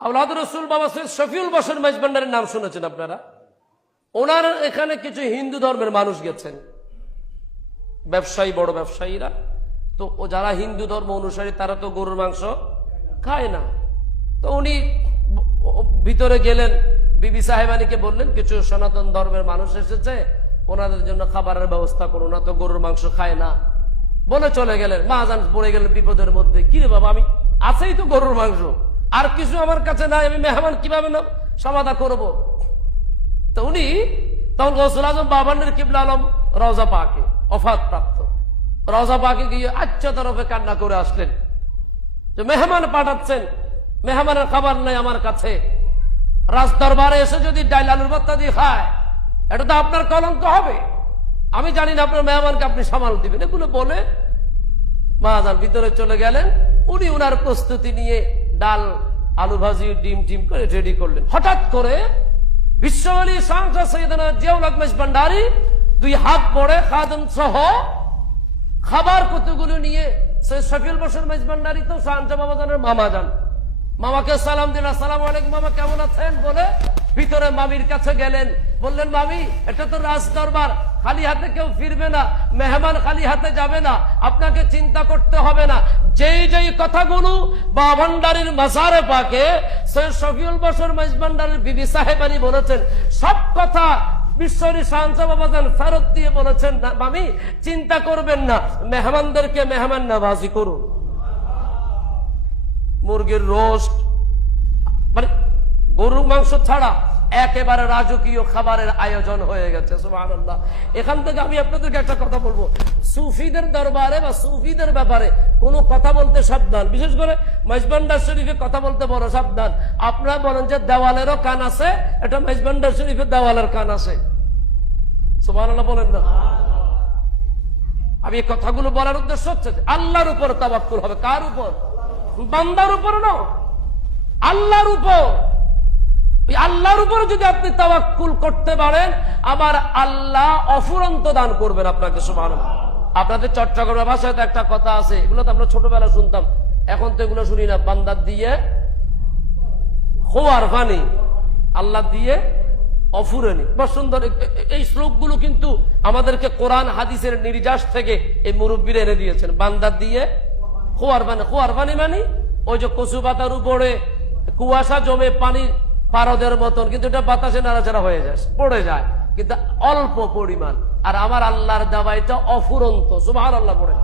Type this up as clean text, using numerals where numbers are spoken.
আওলাদ রসুল বাবা সৈয়দ শফিউল বশর মেজবান্ডারের নাম শুনেছেন আপনারা? ওনার এখানে কিছু হিন্দু ধর্মের মানুষ গেছেন, ব্যবসায়ী, বড় ব্যবসায়ীরা। তো যারা হিন্দু ধর্ম অনুসারী তারা তো গরুর মাংস খায় না। তো উনি ভিতরে গেলেন, বিবি সাহেবানিকে বললেন কিছু সনাতন ধর্মের মানুষ এসেছে, ওনাদের জন্য খাবারের ব্যবস্থা করুন, না তো গরুর মাংস খায় না বলে চলে গেলেন। মা-জান পড়ে গেলেন বিপদের মধ্যে, কি রে বাবা, আমি আছেই তো গরুর মাংস, আর কিছু আমার কাছে নাই, আমি মেহমান কিভাবে সমাধা করব? তো উনি তখন গৌসুল আজম বাবান্নের কিবলা আলম রওজা পাকে অফাত প্রাপ্ত, রওজা পাকে গিয়ে আচ্ছা তরফে কান্না করে আসলেন যে মেহমান পাঠাচ্ছেন, মেহমানের খাবার নাই আমার কাছে, রাজ দরবারে এসে যদি ডাইল আলুর ভর্তা দিয়ে খায় এটা তো আপনার কলঙ্ক হবে, আমি জানি না আপনার মেহমানকে আপনি সামাল দিবেন। এগুলো বলে মা-জান ভিতরে চলে গেলেন। উনি উনার প্রস্তুতি নিয়ে ডাল, আলু ভাজি, ডিম টিম করে রেডি করলেন। হঠাৎ করে বিশ্বওয়ালী সাংসদ সৈয়দনা জিয়াউল হক মেজবান্ডারি দুই হাত পড়ে খাদেম সহ খাবার কতগুলো নিয়ে সৈয়দ শফিউল বশর মেজবান্ডারি তো শাহজাহান বাবাজানের মামা যান, মামাকে সালাম দিন, আসসালামু আলাইকুম মামা, কেমন আছেন বলে ভিতরে মামির কাছে গেলেন। বললেন মামি, এটা তো রাজ দরবার, খালি হাতে কেউ ফিরবে না, মেহমান খালি হাতে যাবে না, আপনাকে চিন্তা করতে হবে না। যেই যেই কথাগুলো বাভান্ডারির মাজারে পাকে সৈয়দ শফিউল বশর মেজবান্ডারির বিবি সাহেবানি বলেছেন, সব কথা বিশ্বরী শাহজাহান বাবাজান ফেরত দিয়ে বলেছেন, না মামি চিন্তা করবেন না, মেহমানদেরকে মেহমান নওয়াজি করুন। মুরগির রোস্ট, মানে গরুর মাংস ছাড়া একেবারে রাজকীয় খাবারের আয়োজন হয়ে গেছে। সুবহানাল্লাহ। এখান থেকে আমি আপনাদেরকে একটা কথা বলবো, সুফিদের দরবারে বা সুফিদের ব্যাপারে কোনো কথা বলতে সাবধান, বিশেষ করে মেজবান্ডার শরীফে কথা বলতে বড় সাবধান। আপনারা বলেন যে দেওয়ালেরও কান আছে, এটা মেজবান্ডার শরীফে দেওয়ালের কান আছে। সুবহানাল্লাহ বলেন না? আমি এই কথাগুলো বলার উদ্দেশ্য হচ্ছে আল্লাহর উপর তাওয়াক্কুল হবে। কার উপর? বান্দার উপর না, আল্লাহর উপর। আল্লাহর উপর যদি আপনি তাওয়াক্কুল করতে পারেন, আবার আল্লাহ অফুরন্ত দান করবেন আপনাকে। সুবহানাল্লাহ। আপনাদের চট্টগ্রামের ভাষায় তো একটা কথা আছে, এগুলো তো আমরা ছোটবেলা শুনতাম, এখন তো এগুলো শুনি না। বান্দার দিয়ে খোয়ার পানি, আল্লাহ দিয়ে অফুরেনি। বেশ সুন্দর এই শ্লোকগুলো কিন্তু আমাদেরকে কোরআন হাদিসের নির্যাস থেকে এই মুরব্বীরা এনে দিয়েছেন। বান্দার দিয়ে খোয়ার পানি, খোয়ার পানি মানে ওই যে কচু পাতার উপরে কুয়াশা জমে পানি পারদের মতন, কিন্তু এটা বাতাসে নাড়াচাড়া হয়ে যায়, পড়ে যায়, কিন্তু অল্প পরিমাণ। আর আমার আল্লাহর দেওয়া এটা অফুরন্ত। সুবহানাল্লাহ পড়ে।